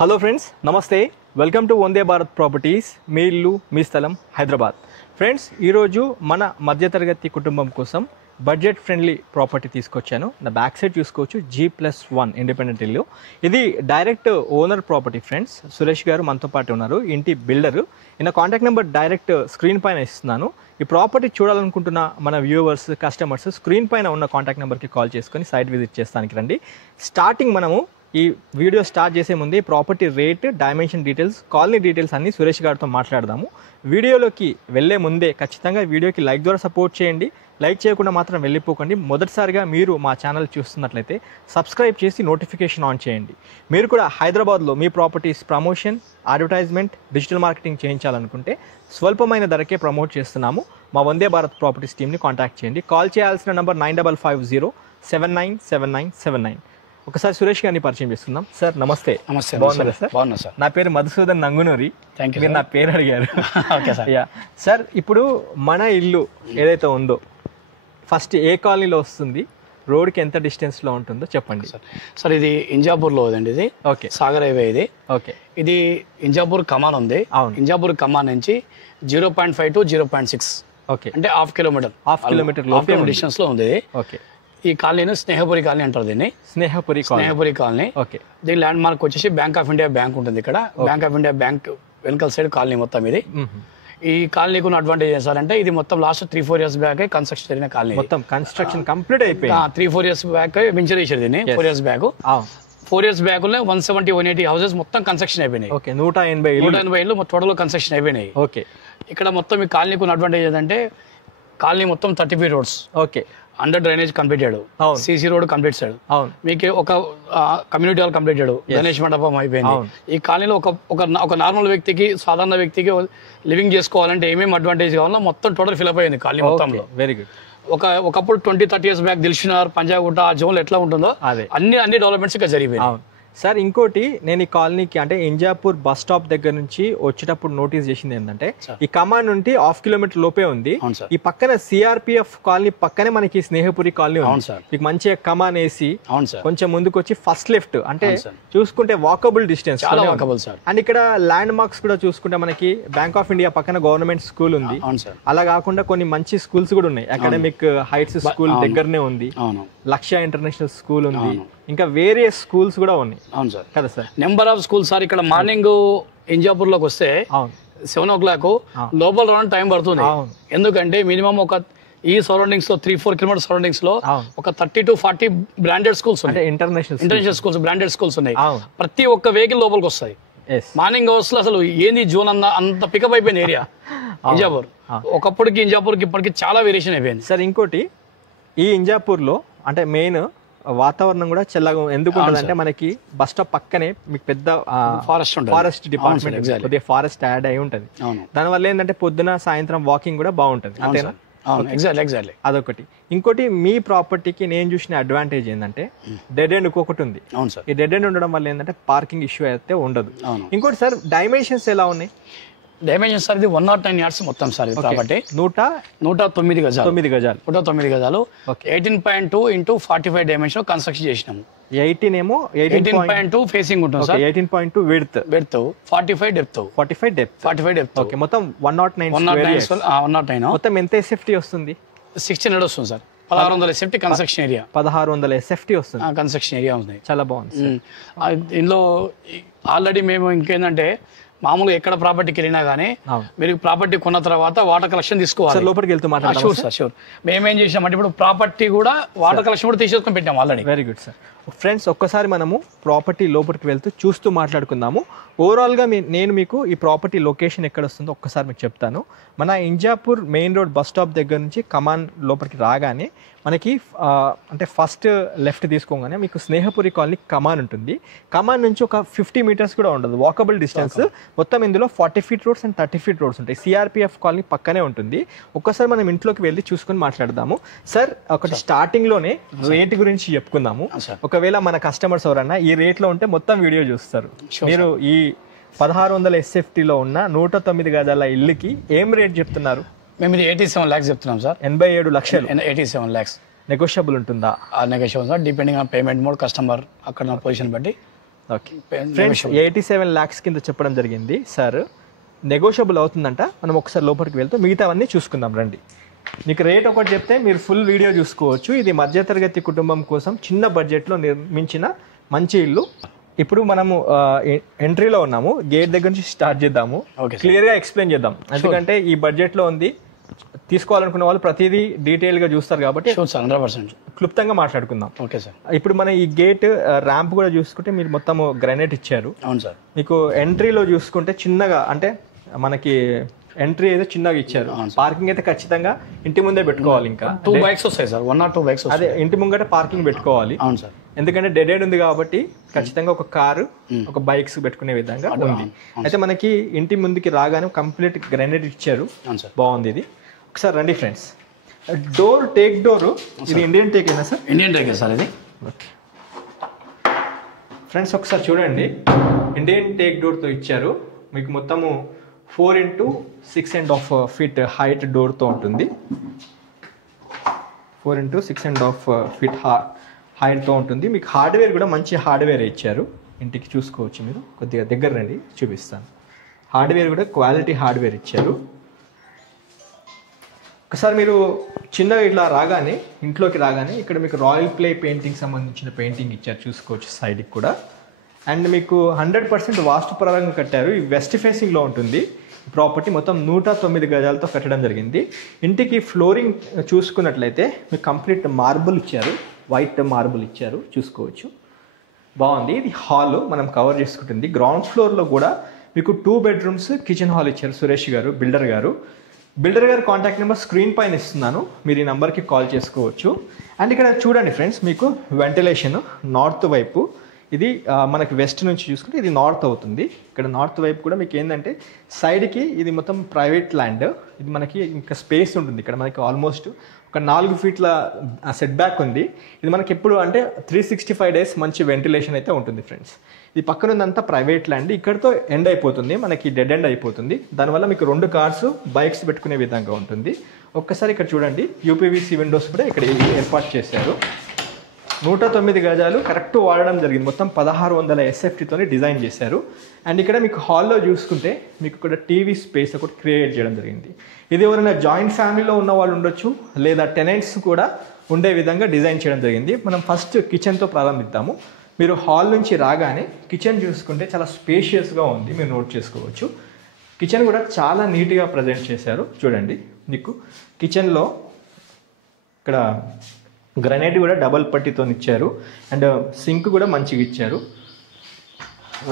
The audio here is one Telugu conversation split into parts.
హలో ఫ్రెండ్స్, నమస్తే. Welcome to Vande Bharat Properties. మీ ఇల్లు మీ స్థలం హైదరాబాద్. ఫ్రెండ్స్, ఈరోజు మన మధ్యతరగతి కుటుంబం కోసం బడ్జెట్ ఫ్రెండ్లీ ప్రాపర్టీ తీసుకొచ్చాను. నా బ్యాక్ సైడ్ చూసుకోవచ్చు, G+1 ఇండిపెండెంట్ ఇల్లు. ఇది direct owner property friends. Suresh గారు మనతో పాటు ఉన్నారు, ఇంటి బిల్డరు. ఈయన కాంటాక్ట్ నెంబర్ డైరెక్ట్ స్క్రీన్ పైన ఇస్తున్నాను. ఈ ప్రాపర్టీ చూడాలనుకుంటున్న మన వ్యూవర్స్, కస్టమర్స్ స్క్రీన్ పైన ఉన్న కాంటాక్ట్ నెంబర్కి కాల్ చేసుకొని సైట్ విజిట్ చేస్తానికి రండి. స్టార్టింగ్ మనము ఈ వీడియో స్టార్ట్ చేసే ముందే property rate, dimension details, colony details అన్నీ సురేష్ గారితో మాట్లాడదాము. వీడియోలోకి వెళ్ళే ముందే ఖచ్చితంగా వీడియోకి లైక్ ద్వారా సపోర్ట్ చేయండి. లైక్ చేయకుండా మాత్రం వెళ్ళిపోకండి. మొదటిసారిగా మీరు మా ఛానల్ చూస్తున్నట్లయితే సబ్స్క్రైబ్ చేసి నోటిఫికేషన్ ఆన్ చేయండి. మీరు కూడా హైదరాబాద్లో మీ properties promotion, advertisement, digital marketing చేయించాలనుకుంటే స్వల్పమైన ధరకే ప్రమోట్ చేస్తున్నాము. మా వందే భారత్ ప్రాపర్టీస్ టీమ్ని కాంటాక్ట్ చేయండి. కాల్ చేయాల్సిన నంబర్ 9550797979. ఒకసారి సురేష్ గారిని పరిచయం చేస్తున్నాం. సార్ నమస్తే. నమస్తే. బాగున్నారా సార్? బాగున్నా సార్. నా పేరు మధుసూదన్ నంగునూరి. మీరు నా పేరు అడిగారు. Okay sir. యా సార్, ఇప్పుడు మన ఇల్లు ఏదైతే ఉందో ఫస్ట్ ఏ కాలనీలో వస్తుంది, రోడ్కి ఎంత డిస్టెన్స్లో ఉంటుందో చెప్పండి సార్. ఇది ఇంజాపూర్లో ఉందండి. ఇది ఓకే, సాగర్ హైవే. ఇది ఓకే. ఇది ఇంజాపూర్ కమాన్ ఉంది. అవును. ఇంజాపూర్ కమాన్ నుంచి 0.5 to 0.6 ఓకే, అంటే హాఫ్ కిలోమీటర్ డిస్టెన్స్ లో ఉంది. ఓకే. ఈ కాలనీని స్నేహపురి కాలనీ అంటారు. దీన్ని స్నేహపురి కాలనీ. ఓకే. దీని ల్యాండ్ మార్క్ వచ్చేసి బ్యాంక్ ఆఫ్ ఇండియా బ్యాంక్ ఉంటుంది. ఇక్కడ బ్యాంక్ ఆఫ్ ఇండియా బ్యాంక్ వెనకాల సైడ్ కాలనీ మొత్తం ఇది. ఈ కాలనీకి ఉన్న అడ్వాంటేజ్ ఏంటంటే ఇది మొత్తం లాస్ట్ 3-4 years బ్యాక్ కన్స్ట్రక్షన్ జరిగిన కాలనీ. మొత్తం కన్స్ట్రక్షన్ కంప్లీట్ అయిపోయింది. 3-4 years బ్యాక్ వెంచర్ చేశారు దీన్ని. 4 years back 4 years back 170-180 houses మొత్తం కన్స్ట్రక్షన్ అయిపోయినాయి. ఓకే, 180 ఇల్లు టోటల్ కన్స్ట్రక్షన్ అయిపోయినాయి. ఓకే. ఇక్కడ మొత్తం ఈ కాలనీకి ఉన్న అడ్వాంటేజ్ ఏంటంటే కాలనీ మొత్తం 30 feet roads, okay, under drainage completed, CC road complete side, మీకు ఒక కమ్యూనిటీ హాల్ కంప్లీటెడ్, గణేష్ మండపం అయిపోయింది. ఈ కాలనీలో ఒక నార్మల్ వ్యక్తికి, సాధారణ వ్యక్తికి లివింగ్ చేసుకోవాలంటే ఏమేమి అడ్వాంటేజ్ కావాలో మొత్తం టోటల్ ఫిల్అప్ అయింది కాలనీ మొత్తంలో. Very good. ఒకప్పుడు 20-30 years బ్యాక్ దిల్షునార్, పంజాగుట్ట ఆ జోన్లో ఎట్లా ఉంటుందో అన్ని డెవలప్మెంట్స్ ఇక్కడ జరిగిపోయాయి. సార్, ఇంకోటి నేను ఈ కాలనీకి అంటే ఇంజాపూర్ బస్ స్టాప్ దగ్గర నుంచి వచ్చేటప్పుడు నోటీస్ చేసింది ఏంటంటే ఈ కమాన్ నుండి ½ kilometer లోపే ఉంది. ఈ పక్కన సిఆర్పిఎఫ్ కాలనీ పక్కనే మనకి స్నేహపురి కాలనీ ఉంది. మీకు మంచిగా కమాన్ వేసి కొంచెం ముందుకు వచ్చి ఫస్ట్ లెఫ్ట్ అంటే చూసుకుంటే వాకబుల్ డిస్టెన్స్. అండ్ ఇక్కడ ల్యాండ్ మార్క్స్ కూడా చూసుకుంటే మనకి బ్యాంక్ ఆఫ్ ఇండియా పక్కన గవర్నమెంట్ స్కూల్ ఉంది. అలా కాకుండా కొన్ని మంచి స్కూల్స్ కూడా ఉన్నాయి. అకాడమిక్ హైట్స్ స్కూల్ దగ్గరనే ఉంది, లక్ష్య ఇంటర్నేషనల్ స్కూల్ ఉంది, ఇంకా వేరియస్ స్కూల్స్ కూడా ఉన్నాయి. అవును సార్, కదా sir. Number of schools sir. ఇక్కడ మార్నింగ్ ఇంజాపూర్ లోకి వస్తే 7 o'clock లోపల రావడం టైం పడుతుంది. ఎందుకంటే మినిమం ఒక ఈ సరౌండింగ్స్ లో 3-4 kilometers సరౌండింగ్స్ లో ఒక 30 to 40 బ్రాండెడ్ స్కూల్స్ ఉన్నాయి. ఇంటర్నేషనల్ స్కూల్స్, బ్రాండెడ్ స్కూల్స్ ఉన్నాయి. ప్రతి ఒక్క వెహికల్ లోపలికి వస్తాయి. మార్నింగ్ అవర్స్ లో అసలు ఏంది జోన్ అంత పికప్ అయిపోయిన ఏరియా ఇంజాపూర్. ఒకప్పటికి ఇంజాపూర్కి ఇప్పటికి చాలా వేరియేషన్ అయిపోయింది సార్. ఇంకోటి ఈ ఇంజాపూర్ లో అంటే మెయిన్ వాతావరణం కూడా చల్లగా ఎందుకు ఉంటుందంటే మనకి బస్ స్టాప్ పక్కనే మీకు పెద్ద ఫారెస్ట్ డిపార్ట్మెంట్, కొద్దిగా ఫారెస్ట్ యాడ్ అయి ఉంటుంది. దానివల్ల ఏంటంటే పొద్దున సాయంత్రం వాకింగ్ కూడా బాగుంటుంది. అంతేనా? ఎగ్జాక్ట్లీ. అదొకటి. ఇంకోటి మీ ప్రాపర్టీకి నేను చూసిన అడ్వాంటేజ్ ఏంటంటే డెడ్ ఎండ్ ఇంకొకటి ఉంది. ఈ డెడ్ ఎండ్ ఉండడం వల్ల ఏంటంటే పార్కింగ్ ఇష్యూ అయితే ఉండదు. ఇంకోటి సార్, డైమెన్షన్స్ ఎలా ఉన్నాయి? డైమెన్షన్ సార్ ఇది 109 yards మొత్తం సార్. కాబట్టి 109 గజాలు 109 గజాలు 18.2 into 45 dimension కన్స్ట్రక్షన్ చేసినాము. 18.2 ఫేసింగ్ ఉంటుంది సార్. 18.2 width, 45 depth. ఓకే. మొత్తం 109 మొత్తం ఎంత ఎస్ఎఫ్టీ వస్తుంది? 1600 వస్తుంది sir. 1600 SFT construction area. 1600 SFT వస్తుంది కన్స్ట్రక్షన్ ఏరియా ఉంది. చాలా బాగుంది. ఇందులో ఆల్రెడీ మేము ఇంకేంటంటే మామూలుగా ఎక్కడ ప్రాపర్టీకి వెళ్ళినా కానీ మీరు ప్రాపర్టీ కొన్న తర్వాత వాటర్ కలెక్షన్ తీసుకోవాలి. లోపలికి వెళ్తూ మాట్లాడాలి. Sure sir, sure. మేమేం చేసామంటే ఇప్పుడు ప్రాపర్టీ కూడా వాటర్ కలెక్షన్ కూడా తీసేసుకొని పెట్టాము already. Very good sir. Friends, ఒక్కసారి మనము ప్రాపర్టీ లోపలికి వెళ్తూ చూస్తూ మాట్లాడుకుందాము. ఓవరాల్గా నేను మీకు ఈ ప్రాపర్టీ లొకేషన్ ఎక్కడ వస్తుందో ఒక్కసారి మీకు చెప్తాను. మన Injapur main road bus stop దగ్గర నుంచి కమాన్ లోపలికి రాగానే మనకి అంటే ఫస్ట్ లెఫ్ట్ తీసుకోగానే మీకు స్నేహపురి కాలనీ కమాన్ ఉంటుంది. కమాన్ నుంచి ఒక 50 meters కూడా ఉండదు, వాకబుల్ డిస్టెన్స్. మొత్తం ఇందులో 40 feet roads and 30 feet roads ఉంటాయి. సిఆర్పిఎఫ్ కాలనీ పక్కనే ఉంటుంది. ఒక్కసారి మనం ఇంట్లోకి వెళ్ళి చూసుకొని మాట్లాడదాము. సార్, ఒకటి స్టార్టింగ్లోనే రేట్ గురించి చెప్పుకుందాము. ఒకవేళ మన కస్టమర్స్ ఎవరన్నా ఈ రేట్లో ఉంటే మొత్తం వీడియో చూస్తారు. మీరు ఈ 1600 SFTలో ఉన్న 109 గజాల ఇల్లుకి ఏం రేట్ చెప్తున్నారు? మేము ఇది 87 lakhs చెప్తున్నాం సార్. 87 లక్షలు. 87 lakhs. నెగోషియబుల్ ఉంటుందా? Negotiable sir, depending on payment mode, customer అక్కడ పొజిషన్ బట్టి ఓకే ఫ్రెండ్స్ 87 lakhs కింద చెప్పడం జరిగింది సార్. నెగోషియబుల్ అవుతుందంట. మనం ఒకసారి లోపలికి వెళ్తే మిగతావన్నీ చూసుకుందాం రండి. మీకు రేట్ ఒకటి చెప్తే మీరు ఫుల్ వీడియో చూసుకోవచ్చు. ఇది మధ్యతరగతి కుటుంబం కోసం చిన్న బడ్జెట్లో నిర్మించిన మంచి ఇల్లు. ఇప్పుడు మనము ఎంట్రీలో ఉన్నాము. గేట్ దగ్గర నుంచి స్టార్ట్ చేద్దాము. క్లియర్గా ఎక్స్ప్లెయిన్ చేద్దాం, ఎందుకంటే ఈ బడ్జెట్లో ఉంది. తీసుకోవాలనుకున్న వాళ్ళు ప్రతిదీ డీటెయిల్గా చూస్తారు కాబట్టి 100% క్లుప్తంగా మాట్లాడుకుందాం. Okay sir. ఇప్పుడు మన ఈ గేట్ ర్యాంప్ కూడా చూసుకుంటే మీరు మొత్తం గ్రానైట్ ఇచ్చారు. అవును సార్. మీకు ఎంట్రీలో చూసుకుంటే చిన్నగా, అంటే మనకి ఎంట్రీ అయితే చిన్నగా ఇచ్చారు. పార్కింగ్ అయితే ఖచ్చితంగా ఇంటి ముందే పెట్టుకోవాలి. ఇంకా 2 bikes వస్తాయి సార్, 1 or 2 bikes. అదే ఇంటి ముంగట పార్కింగ్ పెట్టుకోవాలి. అవును సార్. ఎందుకంటే డెడ్ ఎండ్ ఉంది కాబట్టి ఖచ్చితంగా ఒక కారు, ఒక బైక్స్ పెట్టుకునే విధంగా ఉంది. అయితే మనకి ఇంటి ముందుకి రాగానే కంప్లీట్ గ్రానైట్ ఇచ్చారు. బాగుంది. ఇది ఒకసారి రండి ఫ్రెండ్స్. డోర్ టేక్ డోర్ ఇది ఇండియన్ టేక్ అయినా సార్? ఇండియన్ టేక్ సార్ ఇది. ఫ్రెండ్స్ ఒకసారి చూడండి, ఇండియన్ టేక్ డోర్తో ఇచ్చారు. మీకు మొత్తము 4 into 6.5 feet హైట్ డోర్తో ఉంటుంది. 4 into 6.5 feet హైట్తో ఉంటుంది. మీకు హార్డ్వేర్ కూడా మంచి హార్డ్వేర్ ఇచ్చారు. ఇంటికి చూసుకోవచ్చు మీరు. కొద్దిగా దగ్గర రండి చూపిస్తాను. హార్డ్వేర్ కూడా క్వాలిటీ హార్డ్వేర్ ఇచ్చారు. ఒకసారి మీరు చిన్నగా ఇట్లా రాగానే, ఇంట్లోకి రాగానే ఇక్కడ మీకు రాయల్ ప్లే పెయింటింగ్ సంబంధించిన పెయింటింగ్ ఇచ్చారు, చూసుకోవచ్చు సైడ్కి కూడా. అండ్ మీకు 100% వాస్తుపరంగా కట్టారు. ఈ వెస్ట్ ఫేసింగ్లో ఉంటుంది ప్రాపర్టీ. మొత్తం 109 గజాలతో కట్టడం జరిగింది. ఇంటికి ఫ్లోరింగ్ చూసుకున్నట్లయితే మీకు కంప్లీట్ మార్బుల్ ఇచ్చారు, వైట్ మార్బుల్ ఇచ్చారు, చూసుకోవచ్చు. బాగుంది. ఇది హాల్ మనం కవర్ చేసుకుంటుంది. గ్రౌండ్ ఫ్లోర్లో కూడా మీకు 2 bedrooms కిచెన్ హాల్ ఇచ్చారు సురేష్ గారు, బిల్డర్ గారు. బిల్డర్ గారు కాంటాక్ట్ నెంబర్ స్క్రీన్ పైన ఇస్తున్నాను, మీరు ఈ నెంబర్కి కాల్ చేసుకోవచ్చు. అండ్ ఇక్కడ చూడండి ఫ్రెండ్స్, మీకు వెంటిలేషన్ నార్త్ వైపు. ఇది మనకి వెస్ట్ నుంచి చూసుకుంటే ఇది నార్త్ అవుతుంది. ఇక్కడ నార్త్ వైపు కూడా మీకు ఏంటంటే సైడ్కి ఇది మొత్తం ప్రైవేట్ ల్యాండ్. ఇది మనకి ఇంకా స్పేస్ ఉంటుంది. ఇక్కడ మనకి ఆల్మోస్ట్ ఒక 4 feet సెట్ బ్యాక్ ఉంది. ఇది మనకి ఎప్పుడు అంటే 365 days మంచి వెంటిలేషన్ అయితే ఉంటుంది ఫ్రెండ్స్. ఇది పక్కన ఉందంతా ప్రైవేట్ ల్యాండ్. ఇక్కడితో ఎండ్ అయిపోతుంది, మనకి డెడ్ ఎండ్ అయిపోతుంది. దానివల్ల మీకు 2 cars బైక్స్ పెట్టుకునే విధంగా ఉంటుంది. ఒక్కసారి ఇక్కడ చూడండి, యూపీవీసీ విండోస్ కూడా ఇక్కడ ఏర్పాటు చేశారు. 109 గజాలు కరెక్ట్ వాడడం జరిగింది. మొత్తం 1600 SFTతోని డిజైన్ చేశారు. అండ్ ఇక్కడ మీకు హాల్లో చూసుకుంటే మీకు ఇక్కడ టీవీ స్పేస్ ఒకటి క్రియేట్ చేయడం జరిగింది. ఇది ఎవరైనా జాయింట్ ఫ్యామిలీలో ఉన్న వాళ్ళు ఉండొచ్చు, లేదా టెనెంట్స్ కూడా ఉండే విధంగా డిజైన్ చేయడం జరిగింది. మనం ఫస్ట్ కిచెన్తో ప్రారంభిద్దాము. మీరు హాల్ నుంచి రాగానే కిచెన్ చూసుకుంటే చాలా స్పేషియస్గా ఉంది, మీరు నోట్ చేసుకోవచ్చు. కిచెన్ కూడా చాలా నీట్గా ప్రజెంట్ చేశారు. చూడండి, మీకు కిచెన్లో ఇక్కడ గ్రనైట్ కూడా డబల్ పట్టితో ఇచ్చారు. అండ్ సింక్ కూడా మంచిగా ఇచ్చారు.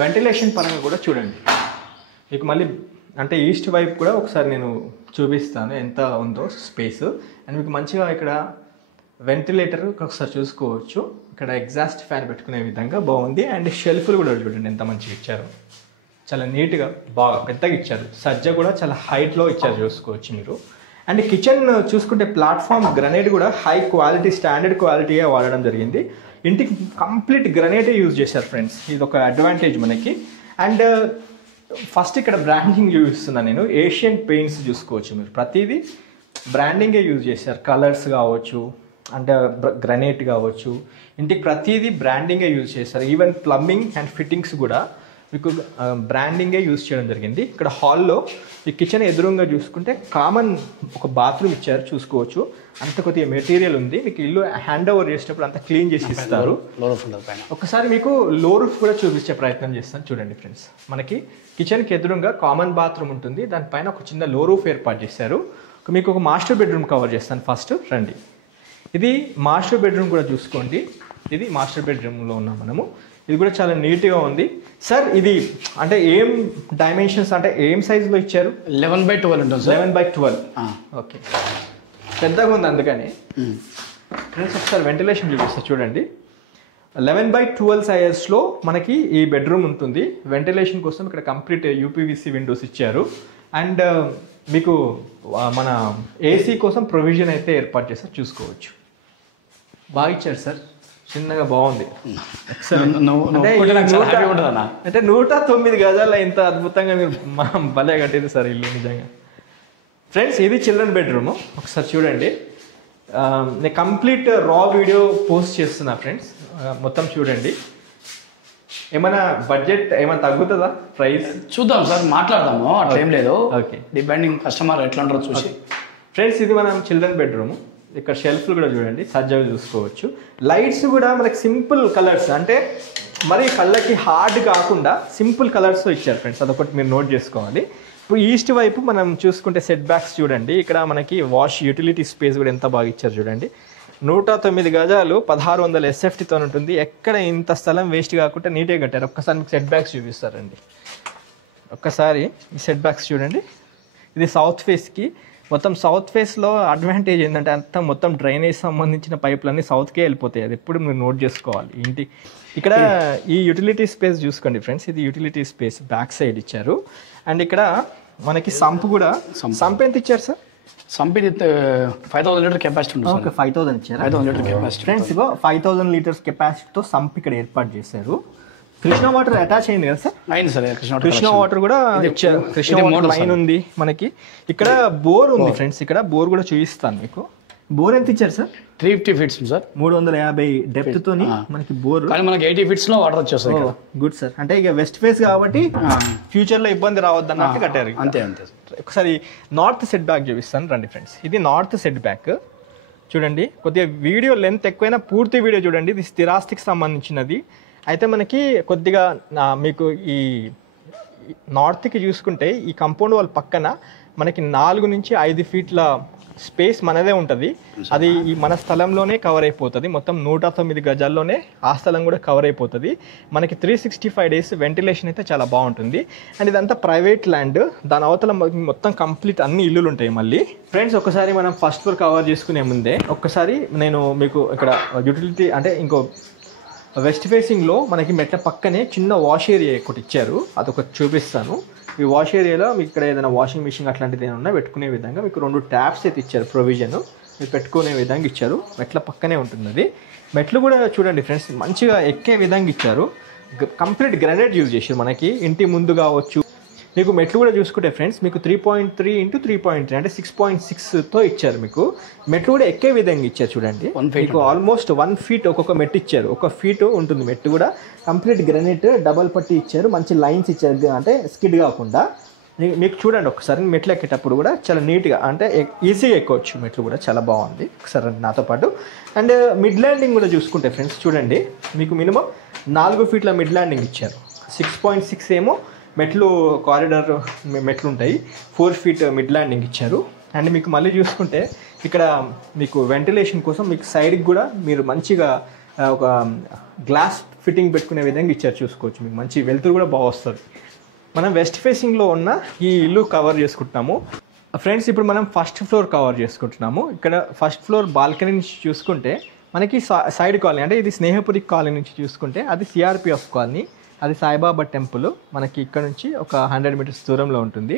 వెంటిలేషన్ పరంగా కూడా చూడండి, మీకు మళ్ళీ అంటే ఈస్ట్ వైపు కూడా ఒకసారి నేను చూపిస్తాను ఎంత ఉందో స్పేస్. అండ్ మీకు మంచిగా ఇక్కడ వెంటిలేటర్ ఒకసారి చూసుకోవచ్చు. ఇక్కడ ఎగ్జాస్ట్ ఫ్యాన్ పెట్టుకునే విధంగా బాగుంది. అండ్ షెల్ఫ్లు కూడా చూడండి ఎంత మంచిగా ఇచ్చారు, చాలా నీట్గా బాగా పెద్దగా ఇచ్చారు. సజ్జ కూడా చాలా హైట్లో ఇచ్చారు, చూసుకోవచ్చు మీరు. అండ్ కిచెన్ చూసుకుంటే ప్లాట్ఫామ్ గ్రనైట్ కూడా హై క్వాలిటీ, స్టాండర్డ్ క్వాలిటీగా వాడడం జరిగింది. ఇంటికి కంప్లీట్ గ్రనైటే యూజ్ చేశారు ఫ్రెండ్స్, ఇది ఒక అడ్వాంటేజ్ మనకి. అండ్ ఫస్ట్ ఇక్కడ బ్రాండింగ్ చూపిస్తున్నాను నేను. ఏషియన్ పెయింట్స్ చూసుకోవచ్చు మీరు, ప్రతిదీ బ్రాండింగే యూజ్ చేశారు. కలర్స్ కావచ్చు, అంటే గ్రనైట్ కావచ్చు, ఇంటికి ప్రతిదీ బ్రాండింగే యూజ్ చేశారు. ఈవెన్ ప్లంబింగ్ అండ్ ఫిట్టింగ్స్ కూడా మీకు బ్రాండింగే యూజ్ చేయడం జరిగింది. ఇక్కడ హాల్లో ఈ కిచెన్ ఎదురుగా చూసుకుంటే కామన్ ఒక బాత్రూమ్ ఇచ్చారు, చూసుకోవచ్చు. అంత కొద్దిగా మెటీరియల్ ఉంది. మీకు ఇల్లు హ్యాండ్ ఓవర్ చేసేటప్పుడు అంతా క్లీన్ చేసి ఇస్తారు. ఒకసారి మీకు లో రూఫ్ కూడా చూపించే ప్రయత్నం చేస్తాను. చూడండి ఫ్రెండ్స్, మనకి కిచెన్కి ఎదురుగా కామన్ బాత్రూమ్ ఉంటుంది, దానిపైన ఒక చిన్న లో రూఫ్ ఏర్పాటు చేశారు. మీకు ఒక మాస్టర్ బెడ్రూమ్ కవర్ చేస్తాను. ఫస్ట్ రండి, ఇది మాస్టర్ బెడ్రూమ్ కూడా చూసుకోండి. ఇది మాస్టర్ బెడ్రూమ్లో ఉన్నాం మనము. ఇది కూడా చాలా నీట్గా ఉంది. సార్ ఇది అంటే ఏం డైమెన్షన్స్, అంటే ఏం సైజులో ఇచ్చారు? 11/12 ఉంటుంది. 11/12. ఓకే, పెద్దగా ఉంది అందుకని. ఫ్రెండ్స్ ఒకసారి వెంటిలేషన్ చూపిస్తారు చూడండి. 11/12 సైజెస్లో మనకి ఈ బెడ్రూమ్ ఉంటుంది. వెంటిలేషన్ కోసం ఇక్కడ కంప్లీట్ యూపీవీసీ విండోస్ ఇచ్చారు. అండ్ మీకు మన ఏసీ కోసం ప్రొవిజన్ అయితే ఏర్పాటు చేస్తారు, చూసుకోవచ్చు. బాగా ఇచ్చారు సార్, చిన్నగా బాగుంది. అంటే 109 గజాల ఇంత అద్భుతంగా మీరు భలే కట్టింది సార్ ఇల్లు నిజంగా. ఫ్రెండ్స్ ఇది చిల్డ్రన్ బెడ్రూమ్, ఒకసారి చూడండి. నేను కంప్లీట్ రా వీడియో పోస్ట్ చేస్తున్నా ఫ్రెండ్స్, మొత్తం చూడండి. ఏమైనా బడ్జెట్ ఏమైనా తగ్గుతుందా ప్రైస్? చూద్దాం సార్, మాట్లాడదాము, అట్లా ఏం లేదు. ఓకే, డిపెండింగ్ కస్టమర్ ఎట్లా ఉంటారో చూసి. ఫ్రెండ్స్ ఇది మనం చిల్డ్రన్ బెడ్రూమ్. ఇక్కడ షెల్ఫ్లు కూడా చూడండి సజ్జగా చూసుకోవచ్చు. లైట్స్ కూడా మనకి సింపుల్ కలర్స్, అంటే మరి కళ్ళకి హార్డ్ కాకుండా సింపుల్ కలర్స్తో ఇచ్చారు ఫ్రెండ్స్. అదొకటి మీరు నోట్ చేసుకోవాలి. ఇప్పుడు ఈస్ట్ వైపు మనం చూసుకుంటే సెట్ బ్యాక్స్ చూడండి. ఇక్కడ మనకి వాష్ యూటిలిటీ స్పేస్ కూడా ఎంత బాగా ఇచ్చారు చూడండి. 109 గజాలు 1600 SFTతో ఉంటుంది. ఎక్కడ ఇంత స్థలం వేస్ట్ కాకుండా నీట్గా కట్టారు. ఒక్కసారి మీకు సెట్ బ్యాక్స్ చూపిస్తారండి. ఒక్కసారి ఈ సెట్ బ్యాక్స్ చూడండి. ఇది సౌత్ ఫేస్కి. మొత్తం సౌత్ ఫేస్లో అడ్వాంటేజ్ ఏంటంటే అంతా మొత్తం డ్రైనేజ్ సంబంధించిన పైపులన్నీ సౌత్కే వెళ్ళిపోతాయి. అది ఎప్పుడు మీరు నోట్ చేసుకోవాలి. ఇంటి ఇక్కడ ఈ యూటిలిటీ స్పేస్ చూసుకోండి ఫ్రెండ్స్. ఇది యూటిలిటీ స్పేస్ బ్యాక్ సైడ్ ఇచ్చారు. అండ్ ఇక్కడ మనకి సంప్ కూడా. సంప్ ఎంత ఇచ్చారు సార్? సంప్ 5000 లీటర్ కెపాసిటీ ఉంటుంది. ఓకే, 5000 ఇచ్చారు. 5000 లీటర్ కెపాసిటీ ఫ్రెండ్స్ ఇగో 5000 లీటర్స్ కెపాసిటీతో సంప్ ఇక్కడ ఏర్పాటు చేశారు. కృష్ణ వాటర్ అటాచ్ అయింది కదా సార్? అయింది సార్. కృష్ణ వాటర్ కూడా ఇచ్చారు. కృష్ణ వాటర్ లైన్ ఉంది మనకి. ఇక్కడ బోర్ ఉంది ఫ్రెండ్స్. ఇక్కడ బోర్ కూడా చూపిస్తాను మీకు. బోర్ ఎంత ఇచ్చారు సార్? 350 feets sir. 350 డెప్త్ తోని మనకి బోర్. కానీ మనకి 80 ఫీట్స్ లో వాటర్ వచ్చేస్తుంది. Good sir. అంటే ఇక వెస్ట్ ఫేస్ కాబట్టి ఫ్యూచర్ లో ఇబ్బంది రావద్దు అన్నట్టు కట్టారు. అంతే అంతే. ఒకసారి నార్త్ సెట్ బ్యాక్ చూపిస్తాను రండి ఫ్రెండ్స్. ఇది నార్త్ సెట్ బ్యాక్ చూడండి. కొద్దిగా వీడియో లెంత్ ఎక్కువైనా పూర్తి వీడియో చూడండి. ఇది స్థిరాస్తికి సంబంధించినది. అయితే మనకి కొద్దిగా మీకు ఈ నార్త్కి చూసుకుంటే ఈ కాంపౌండ్ వాల్ పక్కన మనకి 4 నుంచి 5 ఫీట్ల స్పేస్ మనదే ఉంటుంది. అది ఈ మన స్థలంలోనే కవర్ అయిపోతుంది. మొత్తం 109 గజాల్లోనే ఆ స్థలం కూడా కవర్ అయిపోతుంది. మనకి 365 డేస్ వెంటిలేషన్ అయితే చాలా బాగుంటుంది. అండ్ ఇదంతా ప్రైవేట్ ల్యాండ్. దాని అవతల మొత్తం కంప్లీట్ అన్ని ఇల్లులు ఉంటాయి. మళ్ళీ ఫ్రెండ్స్ ఒకసారి మనం ఫస్ట్ ఫ్లోర్ కవర్ చేసుకునే ముందే ఒక్కసారి నేను మీకు ఇక్కడ యూటిలిటీ అంటే ఇంకో వెస్ట్ ఫేసింగ్లో మనకి మెట్ల పక్కనే చిన్న వాష్ ఏరియా ఒకటి ఇచ్చారు. అదొకటి చూపిస్తాను. ఈ వాష్ ఏరియాలో మీకు ఇక్కడ ఏదైనా వాషింగ్ మిషన్ అట్లాంటిది ఏమైనా పెట్టుకునే విధంగా మీకు 2 ట్యాప్స్ అయితే ఇచ్చారు. ప్రొవిజన్ మీరు పెట్టుకునే విధంగా ఇచ్చారు. మెట్ల పక్కనే ఉంటుంది అది. మెట్లు కూడా చూడండి ఫ్రెండ్స్ మంచిగా ఎక్కే విధంగా ఇచ్చారు. కంప్లీట్ గ్రానైట్ యూజ్ చేశారు. మనకి ఇంటి ముందు కావచ్చు. మీకు మెట్లు కూడా చూసుకుంటే ఫ్రెండ్స్ మీకు 3.3 × 3.3 అంటే 6.6తో ఇచ్చారు. మీకు మెట్లు కూడా ఎక్కే విధంగా ఇచ్చారు చూడండి. మీకు ఆల్మోస్ట్ 1 ఫీట్ ఒక్కొక్క మెట్టు ఇచ్చారు. 1 ఫీట్ ఉంటుంది మెట్టు కూడా. కంప్లీట్ గ్రానైట్ డబల్ పట్టి ఇచ్చారు. మంచి లైన్స్ ఇచ్చారు అంటే స్కిడ్ కాకుండా. మీకు చూడండి ఒకసారి మెట్లు ఎక్కేటప్పుడు కూడా చాలా నీట్గా అంటే ఈజీగా ఎక్కవచ్చు. మెట్లు కూడా చాలా బాగుంది. ఒకసారి నాతో పాటు. అండ్ మిడ్ ల్యాండింగ్ కూడా చూసుకుంటే ఫ్రెండ్స్ చూడండి మీకు మినిమం 4 ఫీట్ల మిడ్ ల్యాండింగ్ ఇచ్చారు. 6.6 ఏమో మెట్లు కారిడార్ మెట్లు ఉంటాయి. 4 ఫీట్ మిడ్ ల్యాండింగ్ ఇచ్చారు. అండ్ మీకు మళ్ళీ చూసుకుంటే ఇక్కడ మీకు వెంటిలేషన్ కోసం మీకు సైడ్కి కూడా మీరు మంచిగా ఒక గ్లాస్ ఫిట్టింగ్ పెట్టుకునే విధంగా ఇచ్చారు. చూసుకోవచ్చు. మీకు మంచి వెలుతురు కూడా బాగా వస్తుంది. మనం వెస్ట్ ఫేసింగ్లో ఉన్న ఈ ఇల్లు కవర్ చేసుకుంటున్నాము ఫ్రెండ్స్. ఇప్పుడు మనం ఫస్ట్ ఫ్లోర్ కవర్ చేసుకుంటున్నాము. ఇక్కడ ఫస్ట్ ఫ్లోర్ బాల్కనీ నుంచి చూసుకుంటే మనకి సైడ్ కాలనీ అంటే ఇది స్నేహపురి కాలనీ నుంచి చూసుకుంటే అది సిఆర్పిఎఫ్ కాలనీ. అది సాయిబాబా టెంపుల్ మనకి ఇక్కడ నుంచి ఒక 100 మీటర్స్ దూరంలో ఉంటుంది.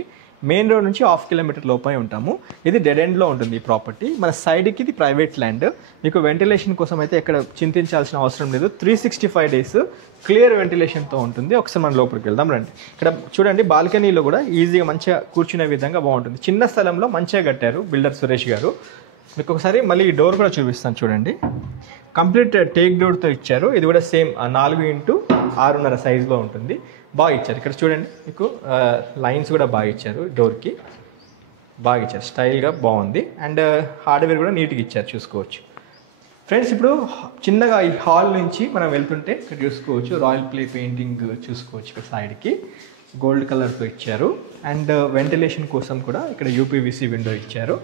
మెయిన్ రోడ్ నుంచి 1/2 కిలోమీటర్ లోపే ఉంటాము. ఇది డెడ్ ఎండ్లో ఉంటుంది ఈ ప్రాపర్టీ. మన సైడ్కి ఇది ప్రైవేట్ ల్యాండ్. మీకు వెంటిలేషన్ కోసం అయితే ఎక్కడ చింతించాల్సిన అవసరం లేదు. 365 డేస్ క్లియర్ వెంటిలేషన్తో ఉంటుంది. ఒకసారి మనం లోపలికి వెళ్దాం రండి. ఇక్కడ చూడండి బాల్కనీలో కూడా ఈజీగా మంచిగా కూర్చునే విధంగా బాగుంటుంది. చిన్న స్థలంలో మంచిగా కట్టారు బిల్డర్ సురేష్ గారు. మీకు ఒకసారి మళ్ళీ ఈ డోర్ కూడా చూపిస్తాను చూడండి. కంప్లీట్ టేక్ డోర్తో ఇచ్చారు. ఇది కూడా సేమ్ 4 × 6.5 సైజులో ఉంటుంది. బాగా ఇచ్చారు. ఇక్కడ చూడండి మీకు లైన్స్ కూడా బాగా ఇచ్చారు. డోర్కి బాగా ఇచ్చారు. స్టైల్గా బాగుంది. అండ్ హార్డ్వేర్ కూడా నీట్గా ఇచ్చారు. చూసుకోవచ్చు ఫ్రెండ్స్. ఇప్పుడు చిన్నగా ఈ హాల్ నుంచి మనం వెళ్తుంటే ఇక్కడ చూసుకోవచ్చు రాయల్ ప్లే పెయింటింగ్ చూసుకోవచ్చు. ఇక్కడ సైడ్కి గోల్డ్ కలర్తో ఇచ్చారు. అండ్ వెంటిలేషన్ కోసం కూడా ఇక్కడ యూపీవీసీ విండో ఇచ్చారు.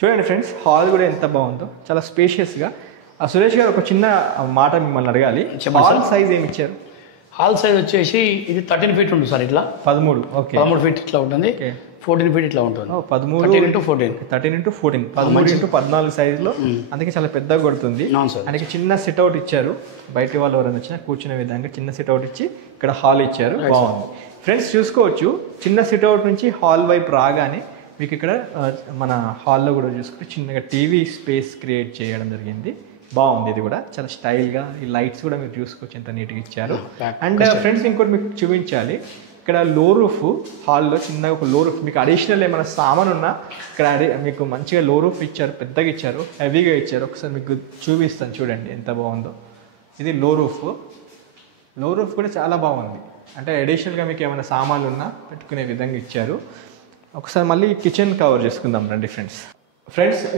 చూడండి ఫ్రెండ్స్ హాల్ కూడా ఎంత బాగుందో. చాలా స్పేషియస్గా. సురేష్ గారు ఒక చిన్న మాట మిమ్మల్ని అడగాలి. హాల్ సైజ్ ఏమి ఇచ్చారు? హాల్ సైజ్ వచ్చేసి ఇది 13 ఫీట్ ఉంటుంది సార్. ఇట్లా 13. ఓకే, 13 ఫీట్ ఇట్లా ఉంటుంది. 14 ఫీట్ ఇట్లా ఉంటుంది. 13 × 14 13 × 14 సైజులో. అందుకే చాలా పెద్దగా కొడుతుంది. అందుకే చిన్న సిట్అవుట్ ఇచ్చారు. బయట వాళ్ళు ఎవరైనా వచ్చినా కూర్చునే విధంగా చిన్న సిట్అవుట్ ఇచ్చి ఇక్కడ హాల్ ఇచ్చారు. బాగుంది ఫ్రెండ్స్. చూసుకోవచ్చు చిన్న సిట్అవుట్ నుంచి హాల్ వైపు రాగానే మీకు ఇక్కడ మన హాల్లో కూడా చూసుకుంటే చిన్నగా టీవీ స్పేస్ క్రియేట్ చేయడం జరిగింది. బాగుంది. ఇది కూడా చాలా స్టైల్గా. ఈ లైట్స్ కూడా మీరు చూసుకోవచ్చు ఎంత నీట్గా ఇచ్చారు. అండ్ ఫ్రెండ్స్ ఇంకోటి మీకు చూపించాలి. ఇక్కడ లో రూఫ్ హాల్లో చిన్నగా ఒక లో రూఫ్ మీకు అడిషనల్ ఏమైనా సామాన్ ఉన్నా ఇక్కడ మీకు మంచిగా లో రూఫ్ ఇచ్చారు. పెద్దగా ఇచ్చారు. హెవీగా ఇచ్చారు. ఒకసారి మీకు చూపిస్తాను చూడండి ఎంత బాగుందో. ఇది లో రూఫ్. లో రూఫ్ కూడా చాలా బాగుంది. అంటే అడిషనల్గా మీకు ఏమైనా సామాన్లు ఉన్నా పెట్టుకునే విధంగా ఇచ్చారు. ఒకసారి మళ్ళీ కిచెన్ కవర్ చేసుకుందాం రండి ఫ్రెండ్స్.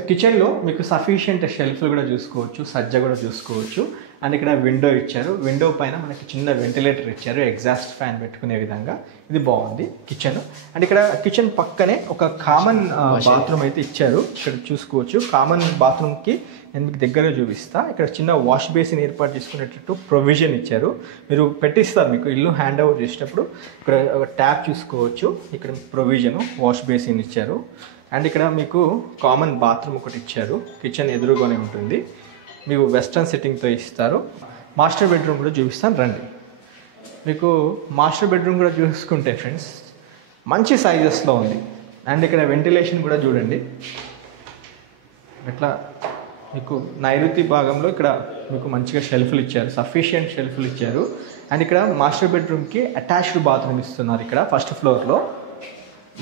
కిచెన్లో మీకు సఫిషియంట్ షెల్ఫ్లు కూడా చూసుకోవచ్చు, సజ్జ కూడా చూసుకోవచ్చు. అండ్ ఇక్కడ విండో ఇచ్చారు. విండో పైన మనకి చిన్న వెంటిలేటర్ ఇచ్చారు, ఎగ్జాస్ట్ ఫ్యాన్ పెట్టుకునే విధంగా. ఇది బాగుంది కిచెన్. అండ్ ఇక్కడ కిచెన్ పక్కనే ఒక కామన్ బాత్రూమ్ అయితే ఇచ్చారు. ఇక్కడ చూసుకోవచ్చు. కామన్ బాత్రూమ్కి నేను మీకు దగ్గరగా చూపిస్తా. ఇక్కడ చిన్న వాష్ బేసిన్ ఏర్పాటు చేసుకునేటట్టు ప్రొవిజన్ ఇచ్చారు. మీరు పెట్టిస్తారు, మీకు ఇల్లు హ్యాండ్ ఓవర్ చేసేటప్పుడు ఇక్కడ ఒక ట్యాప్ చూసుకోవచ్చు. ఇక్కడ ప్రొవిజన్ వాష్ బేసిన్ ఇచ్చారు. అండ్ ఇక్కడ మీకు కామన్ బాత్రూమ్ ఒకటి ఇచ్చారు. కిచెన్ ఎదురుగానే ఉంటుంది. మీకు వెస్ట్రన్ సెట్టింగ్తో ఇస్తారు. మాస్టర్ బెడ్రూమ్ కూడా చూపిస్తాను రండి. మీకు మాస్టర్ బెడ్రూమ్ కూడా చూసుకుంటే ఫ్రెండ్స్ మంచి సైజెస్లో ఉంది. అండ్ ఇక్కడ వెంటిలేషన్ కూడా చూడండి. ఇట్లా మీకు నైరుతి భాగంలో ఇక్కడ మీకు మంచిగా షెల్ఫ్లు ఇచ్చారు, సఫిషియంట్ షెల్ఫ్లు ఇచ్చారు. అండ్ ఇక్కడ మాస్టర్ బెడ్రూమ్కి అటాచ్డ్ బాత్రూమ్ ఇస్తున్నారు. ఇక్కడ ఫస్ట్ ఫ్లోర్లో.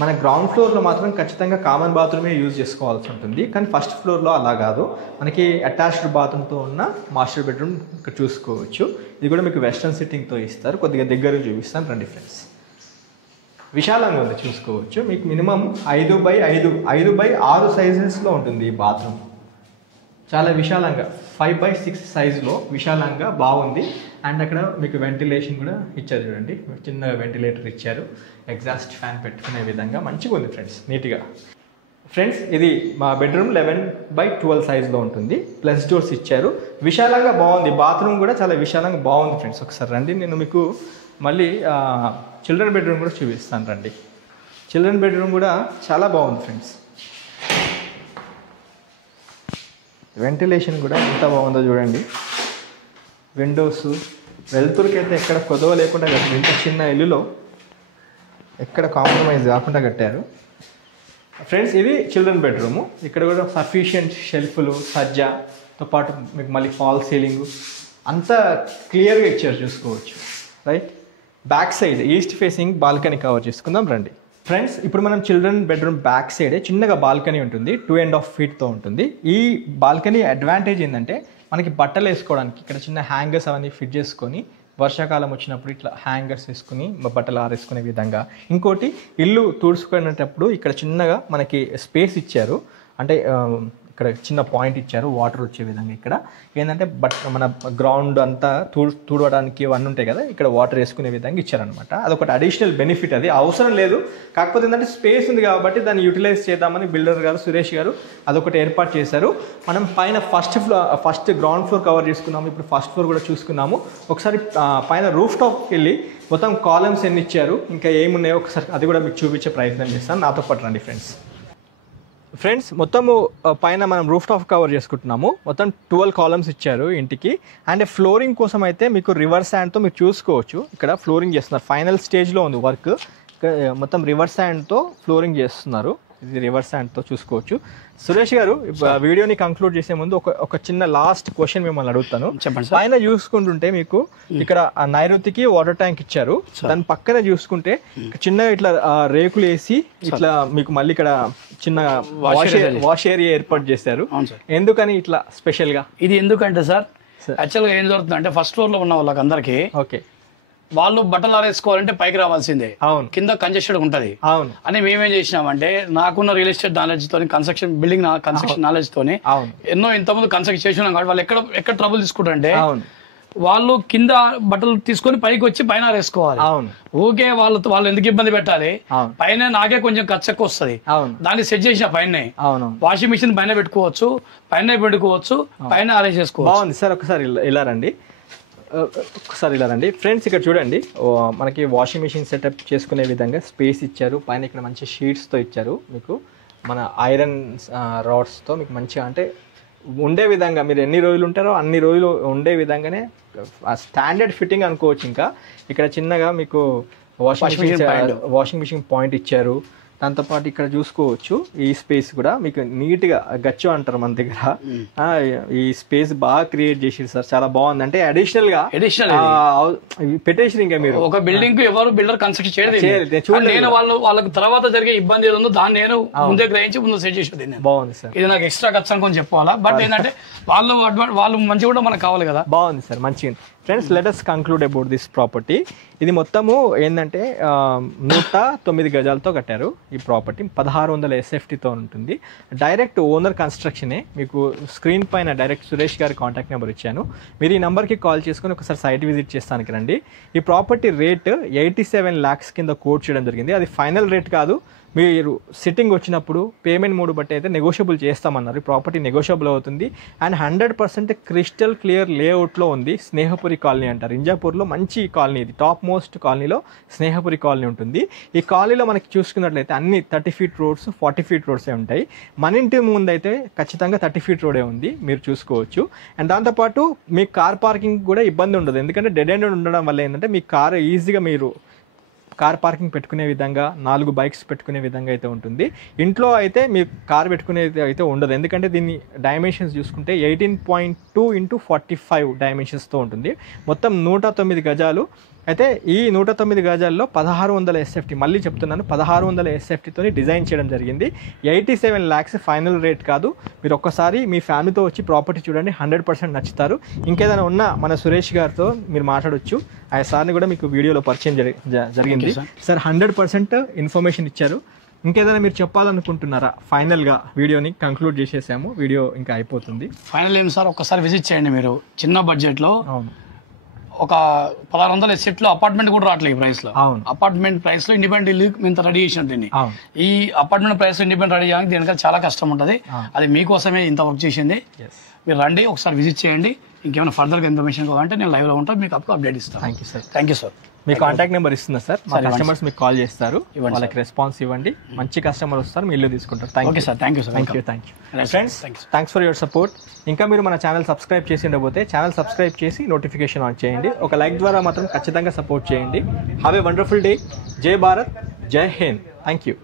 మన గ్రౌండ్ ఫ్లోర్లో మాత్రం ఖచ్చితంగా కామన్ బాత్రూమే యూజ్ చేసుకోవాల్సి ఉంటుంది. కానీ ఫస్ట్ ఫ్లోర్లో అలా కాదు, మనకి అటాచ్డ్ బాత్రూమ్తో ఉన్న మాస్టర్ బెడ్రూమ్ ఇక్కడ చూసుకోవచ్చు. ఇది కూడా మీకు వెస్ట్రన్ సిట్టింగ్తో ఇస్తారు. కొద్దిగా దగ్గర చూపిస్తాను రండి ఫ్రెండ్స్. విశాలంగా ఉంది చూసుకోవచ్చు. మీకు మినిమం 5x6 సైజెస్లో ఉంటుంది ఈ బాత్రూమ్. చాలా విశాలంగా 5x6 సైజులో విశాలంగా బాగుంది. అండ్ అక్కడ మీకు వెంటిలేషన్ కూడా ఇచ్చారు చూడండి. చిన్న వెంటిలేటర్ ఇచ్చారు, ఎగ్జాస్ట్ ఫ్యాన్ పెట్టుకునే విధంగా మంచిగా ఉంది ఫ్రెండ్స్, నీట్గా. ఫ్రెండ్స్ ఇది మా బెడ్రూమ్ 11x12 సైజులో ఉంటుంది. ప్లస్ డోర్స్ ఇచ్చారు. విశాలంగా బాగుంది. బాత్రూమ్ కూడా చాలా విశాలంగా బాగుంది ఫ్రెండ్స్. ఒకసారి రండి, నేను మీకు మళ్ళీ చిల్డ్రన్ బెడ్రూమ్ కూడా చూపిస్తాను రండి. చిల్డ్రన్ బెడ్రూమ్ కూడా చాలా బాగుంది ఫ్రెండ్స్. వెంటిలేషన్ కూడా ఎంత బాగుందో చూడండి. విండోస్ వెలుతురుకైతే ఎక్కడ కొదవ లేకుండా కట్టారు. ఇంత చిన్న ఇల్లులో ఎక్కడ కాంప్రమైజ్ కాకుండా కట్టారు ఫ్రెండ్స్. ఇది చిల్డ్రన్ బెడ్రూము. ఇక్కడ కూడా సఫిషియంట్ షెల్ఫ్లు, సజ్జాతో పాటు మీకు మళ్ళీ ఫాల్ సీలింగ్ అంతా క్లియర్గా ఇచ్చారు చూసుకోవచ్చు. Right, back side east facing balcony cover చేసుకుందాం రండి ఫ్రెండ్స్. ఇప్పుడు మనం చిల్డ్రన్ బెడ్రూమ్ బ్యాక్ సైడే చిన్నగా బాల్కనీ ఉంటుంది, 2.5 ఫీట్తో ఉంటుంది. ఈ బాల్కనీ అడ్వాంటేజ్ ఏంటంటే మనకి బట్టలు వేసుకోవడానికి ఇక్కడ చిన్న హ్యాంగర్స్ అవన్నీ ఫిట్ చేసుకొని వర్షాకాలం వచ్చినప్పుడు ఇట్లా హ్యాంగర్స్ వేసుకుని బట్టలు ఆరేసుకునే విధంగా. ఇంకోటి ఇల్లు తుడుచుకునేటప్పుడు ఇక్కడ చిన్నగా మనకి స్పేస్ ఇచ్చారు. అంటే ఇక్కడ చిన్న పాయింట్ ఇచ్చారు వాటర్ వచ్చే విధంగా. ఇక్కడ ఏంటంటే మన గ్రౌండ్ అంతా తుడవడానికి ఇవన్నీ ఉంటాయి కదా, ఇక్కడ వాటర్ వేసుకునే విధంగా ఇచ్చారనమాట. అదొకటి అడిషనల్ బెనిఫిట్. అది అవసరం లేదు, కాకపోతే ఏంటంటే స్పేస్ ఉంది కాబట్టి దాన్ని యూటిలైజ్ చేద్దామని బిల్డర్ గారు సురేష్ గారు అదొకటి ఏర్పాటు చేశారు. మనం పైన ఫస్ట్ గ్రౌండ్ ఫ్లోర్ కవర్ చేసుకున్నాము. ఇప్పుడు ఫస్ట్ ఫ్లోర్ కూడా చూసుకున్నాము. ఒకసారి పైన రూఫ్ టాప్కి వెళ్ళి మొత్తం కాలమ్స్ ఎన్ని ఇచ్చారు, ఇంకా ఏమున్నాయో ఒకసారి అది కూడా మీకు చూపించే ప్రయత్నం చేస్తాను. నాతో పాటు రండి ఫ్రెండ్స్. మొత్తము పైన మనం రూఫ్ టాప్ కవర్ చేసుకుంటున్నాము. మొత్తం 12 కాలమ్స్ ఇచ్చారు ఇంటికి. అండ్ ఫ్లోరింగ్ కోసం అయితే మీకు రివర్స్ హ్యాండ్తో మీరు చూసుకోవచ్చు. ఇక్కడ ఫ్లోరింగ్ చేస్తున్నారు, ఫైనల్ స్టేజ్లో ఉంది వర్క్. మొత్తం రివర్స్ హ్యాండ్తో ఫ్లోరింగ్ చేస్తున్నారు. ఇది రివర్స్ హ్యాండ్తో చూసుకోవచ్చు. సురేష్ గారు వీడియోని కంక్లూడ్ చేసే ముందు ఒక చిన్న లాస్ట్ క్వశ్చన్ మిమ్మల్ని అడుగుతాను. పైన చూసుకుంటుంటే మీకు ఇక్కడ నైరుతికి వాటర్ ట్యాంక్ ఇచ్చారు. దాని పక్కన చూసుకుంటే చిన్నగా ఇట్లా రేకులు వేసి ఇట్లా మీకు మళ్ళీ ఇక్కడ చిన్న వాష్ ఏరియా ఏర్పాటు చేశారు. ఎందుకని ఇట్లా స్పెషల్ గా? ఇది ఎందుకంటే సార్ యాక్చువల్గా ఏం జరుగుతుంది అంటే ఫస్ట్ ఫ్లోర్ లో ఉన్న వాళ్ళకందరికీ ఓకే వాళ్ళు బట్టలు ఆరేసుకోవాలంటే పైకి రావాల్సిందే, కింద కంజెస్టెడ్ ఉంటది అని మేమేం చేసినామంటే నాకున్న రియల్ ఎస్టేట్ నాలెడ్జ్ తోని బిల్డింగ్ కన్స్ట్రక్షన్ నాలెడ్జ్ తోని ఎన్నో ఇంతకుముందు కన్స్ట్రక్ట్ చేసినాం కాబట్టి వాళ్ళు ఎక్కడ ట్రబుల్ తీసుకుంటారంటే వాళ్ళు కింద బట్టలు తీసుకొని పైకి వచ్చి పైన ఆరేసుకోవాలి. ఊకే వాళ్ళు ఎందుకు ఇబ్బంది పెట్టాలి? పైన నాకే కొంచెం ఖర్చు ఎక్కువ వస్తుంది, దాన్ని సెట్ చేసిన పైన వాషింగ్ మిషన్ పైన పెట్టుకోవచ్చు, పైన ఆరేసేసుకోవచ్చు. బాగుంది సార్. ఒకసారి ఇలా రండి ఫ్రెండ్స్. ఇక్కడ చూడండి, మనకి వాషింగ్ మిషన్ సెటప్ చేసుకునే విధంగా స్పేస్ ఇచ్చారు. పైన ఇక్కడ మంచి షీట్స్తో ఇచ్చారు. మీకు మన ఐరన్ రాడ్స్తో మీకు మంచిగా అంటే ఉండే విధంగా మీరు ఎన్ని రోజులు ఉంటారో అన్ని రోజులు ఉండే విధంగానే స్టాండర్డ్ ఫిట్టింగ్ అనుకోవచ్చు. ఇంకా ఇక్కడ చిన్నగా మీకు వాషింగ్ మిషన్ పాయింట్ ఇచ్చారు. దాంతోపాటు ఇక్కడ చూసుకోవచ్చు ఈ స్పేస్ కూడా మీకు నీట్గా గచ్చు అంటారు మన దగ్గర. ఈ స్పేస్ బాగా క్రియేట్ చేసారు సార్, చాలా బాగుంది. అంటే అడిషనల్ గా పెట్టేసి ఇంకా మీరు ఒక బిల్డింగ్ కు ఎవరు బిల్డర్ కన్స్ట్రక్ట్ చేయలేదు. నేను వాళ్ళకి తర్వాత జరిగే ఇబ్బంది ఏదో దాన్ని నేను ముందే గ్రహించి ముందు సెట్ చేసేది. బాగుంది సార్. ఇది నాకు ఎక్స్ట్రా ఖర్చు అనుకొని చెప్పుకోవాలా, బట్ ఏంటంటే వాళ్ళు మంచిగా కూడా మనకు కావాలి కదా. బాగుంది సార్, మంచిగా. Friends let us conclude about this property. ఇది మొత్తము ఏంటంటే 109 గజాలతో కట్టారు ఈ ప్రాపర్టీ. 1600 SFTతో ఉంటుంది. డైరెక్ట్ ఓనర్ కన్స్ట్రక్షనే. మీకు స్క్రీన్ పైన డైరెక్ట్ సురేష్ గారి కాంటాక్ట్ నెంబర్ ఇచ్చాను. మీరు ఈ నెంబర్కి కాల్ చేసుకొని ఒకసారి సైట్ విజిట్ చేస్తానికి రండి. ఈ ప్రాపర్టీ రేట్ 87 lakhs కింద కోట్ చేయడం జరిగింది. అది ఫైనల్ రేట్ కాదు. మీరు సిట్టింగ్ వచ్చినప్పుడు పేమెంట్ మూడు బట్టి అయితే నెగోషియబుల్ చేస్తామన్నారు. ఈ ప్రాపర్టీ నెగోషియబుల్ అవుతుంది. అండ్ 100% క్రిస్టల్ క్లియర్ లేఅవుట్లో ఉంది. స్నేహపురి కాలనీ అంటారు. ఇంజాపూర్లో మంచి కాలనీ ఇది. టాప్ మోస్ట్ కాలనీలో స్నేహపురి కాలనీ ఉంటుంది. ఈ కాలనీలో మనకి చూసుకున్నట్లయితే అన్ని 30 feet రోడ్స్ 40 feet రోడ్సే ఉంటాయి. మన ఇంటి ముందు అయితే ఖచ్చితంగా 30 feet రోడే ఉంది, మీరు చూసుకోవచ్చు. అండ్ దాంతోపాటు మీకు కార్ పార్కింగ్ కూడా ఇబ్బంది ఉండదు. ఎందుకంటే డెడ్ ఎండ్ ఉండడం వల్ల ఏంటంటే మీ కార్ ఈజీగా మీరు కార్ పార్కింగ్ పెట్టుకునే విధంగా 4 బైక్స్ పెట్టుకునే విధంగా అయితే ఉంటుంది. ఇంట్లో అయితే మీరు కార్ పెట్టుకునేది అయితే ఉండదు. ఎందుకంటే దీన్ని డైమెన్షన్స్ చూసుకుంటే 18.2 x 45 డైమెన్షన్స్తో ఉంటుంది. మొత్తం 109 గజాలు. అయితే ఈ 109 గజాల్లో 1600 SFT, మళ్ళీ చెప్తున్నాను 1600 SFTతో డిజైన్ చేయడం జరిగింది. 87 lakhs ఫైనల్ రేట్ కాదు. మీరు ఒక్కసారి మీ ఫ్యామిలీతో వచ్చి ప్రాపర్టీ చూడండి, 100% నచ్చుతారు. ఇంకేదైనా ఉన్నా మన సురేష్ గారితో మీరు మాట్లాడవచ్చు. ఆ సార్ని కూడా మీకు వీడియోలో పరిచయం జరిగింది. సార్ 100% ఇన్ఫర్మేషన్ ఇచ్చారు. ఇంకేదైనా మీరు చెప్పాలనుకుంటున్నారా? ఫైనల్గా వీడియోని కంక్లూడ్ చేసేసాము. వీడియో ఇంకా అయిపోతుంది. ఫైనల్ ఏం సార్, ఒక్కసారి విజిట్ చేయండి. మీరు చిన్న బడ్జెట్లో అవును ఒక 1600 SFT లో అపార్ట్మెంట్ కూడా రావట్లేదు ఈ ప్రైస్ లో. అపార్ట్మెంట్ ప్రైస్ లో ఇండిపెండెంట్ ఇల్లు మేము రెడీ చేసిన దీన్ని. ఈ అపార్ట్మెంట్ ప్రైస్ లో ఇండిపెండెంట్ రెడీ చేయడానికి దీనికి చాలా కష్టం ఉంటుంది. అది మీకోసమే ఇంత వర్క్ చేసింది. మీరు రండి, ఒకసారి విజిట్ చేయండి. ఇంకేమైనా ఫర్దర్ గా ఇన్ఫర్మేషన్ కావాలంటే నేను లైవ్ లో ఉంటాను, మీకు అప్పుడు అప్డేట్ ఇస్తాను. Thank you sir. Thank you sir. Me contact number ఇస్తున్నా సార్. మా కస్టమర్స్ మీకు కాల్ చేస్తారు, వాళ్ళకి రెస్పాన్స్ ఇవ్వండి. మంచి కస్టమర్ వస్తారు, మీ ఇల్లు తీసుకుంటారు. Okay sir, thank you sir. Thank you friends. Thanks for your support. ఇంకా మీరు మన ఛానల్ సబ్స్క్రైబ్ చేసి ఉండకపోతే ఛానల్ సబ్స్క్రైబ్ చేసి నోటిఫికేషన్ ఆన్ చేయండి. ఒక లైక్ ద్వారా మాత్రం ఖచ్చితంగా సపోర్ట్ చేయండి. Have a wonderful day. జై భారత్, జై హింద్. Thank you.